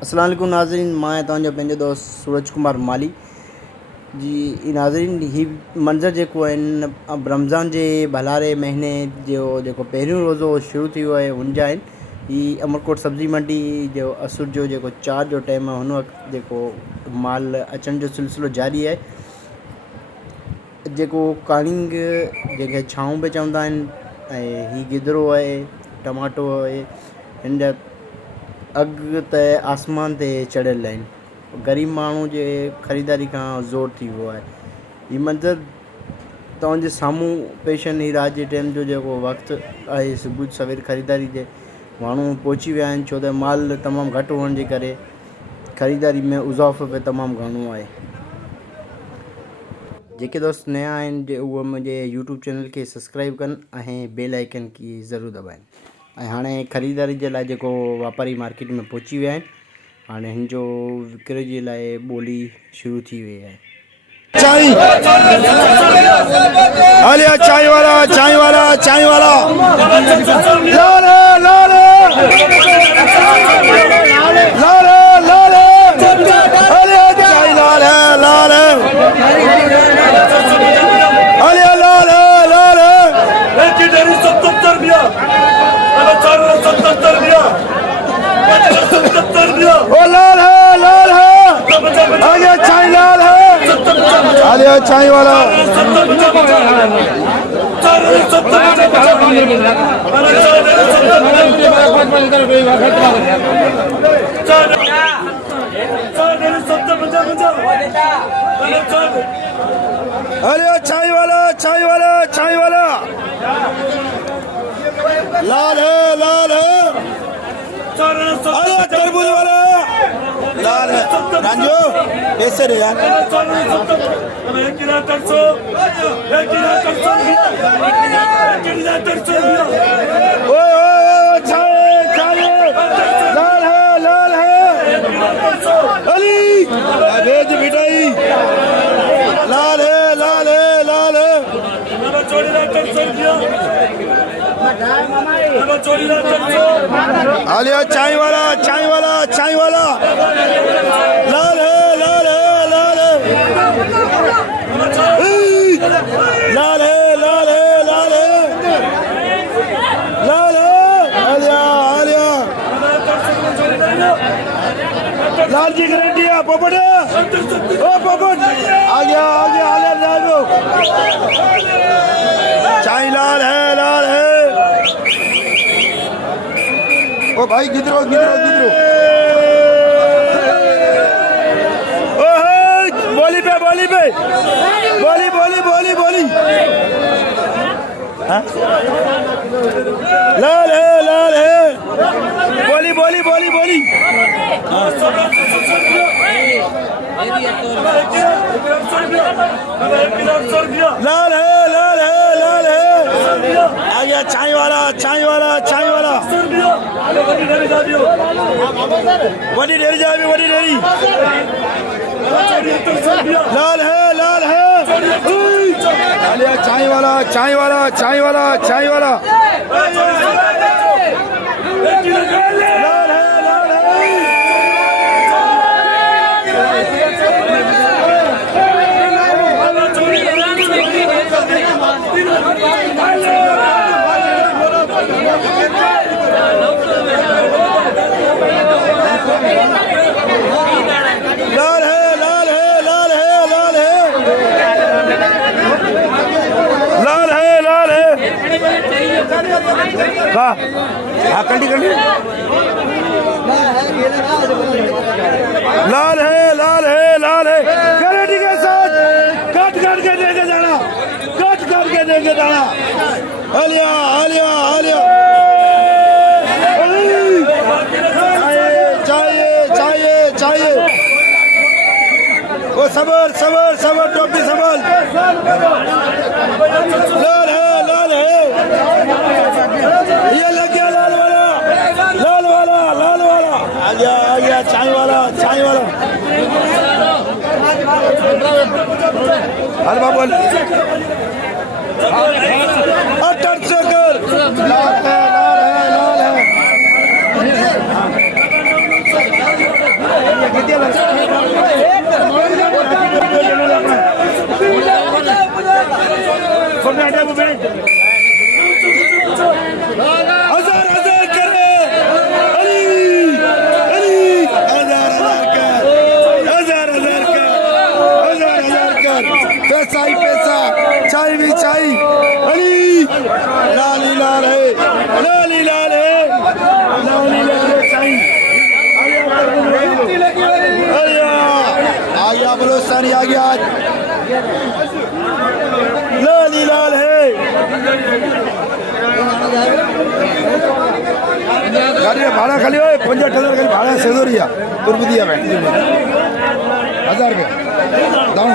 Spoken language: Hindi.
अस्सलाम वालेकुम नाज़रीन, मां तव्हांजो पंहिंजो दोस्त सूरज कुमार माली जी। नाज़रीन, ही मंज़र जेको आहिनि अब रमज़ान जे भलारे महीने जो जेको पहिरियों रोज़ो शुरू थी वियो आहे हुनजा आहिनि। ही अमरकोट सब्ज़ी मंडी जो असुर जो जेको 4 जो टाइम आहे हुन वक़्तु जेको माल अचण जो सिलसिलो जारी आहे। जेको काणिंग जंहिंखे छाऊं बि चवंदा आहिनि ऐं ही गिदरो आहे, टमाटो आहे, हिन जा अघु त आसमान ते चढ़ियल आहिनि। ग़रीब माण्हू जे ख़रीदारी खां ज़ोर थी वियो आहे। हीउ मंज़र तव्हांजे साम्हूं पेश आहिनि। ही राति जे टाइम जो जेको वक़्तु आहे, सुबुह सवेर ख़रीदारी जे माण्हू पहुची विया आहिनि, छो त माल तमामु घटि हुअण जे करे ख़रीदारी में इज़ाफ़ो बि तमामु घणो आहे। जेके दोस्त नया आहिनि उहे मुंहिंजे यूट्यूब चैनल खे सब्सक्राइब कनि ऐं बेल आइकन की ज़रूरु दॿाइनि। ऐं हाणे ख़रीदारी जे लाइ जेको वापारी मार्केट में पहुची विया आहिनि, हाणे हिन जो विक्रे जे लाइ ॿोली शुरू थी वई आहे। चाय आलिया चाय वाला चाय वाला चाय वाला लाल लाल लाल लाल आलिया चाय लाल है लाल आलिया लाल लाल एक की डेरी 77 रुपया, अगर 477 रुपया, 77 रुपया, ओ लाल है आलिया चाय लाल है आलिया चाय वाला अरे चाय वाला चाय वाला चाय वाला लाल है अरे तरबूज वाला लाल है रांझो कैसे रे यार एक किलो 300 ओए चाय चाय लाल है अली भेज मिठाई लाल है आलिया चाय वाला लाल है लाल लाल की गारंटी है पोपट ओ पोपट आ गया आलिया लाल चाय लाल है ओ भाई गिदरो ओ बोली हाँ? लाल है बोली हाँ। लाल है आ गया चाय वाला वडी डेरी लाल है अलिया चाय वाला कंडी लाल है गारंटी के साथ काट के देके जाना आलिया चाहिए वो सबर टोपी संभाल लाल है ये लग गया लाल वाला आ गया चाय वाला अरे बाबू अटर से कर लाल है लाली लाल साईं आ गया बलोचिस्तानी आ गया आज लाली लाल है गाड़ी भाड़ा खाली हो 50,000 खाली भाड़ा सेजोरिया तुर्बी दिया मैं 1000 रुपये दाऊ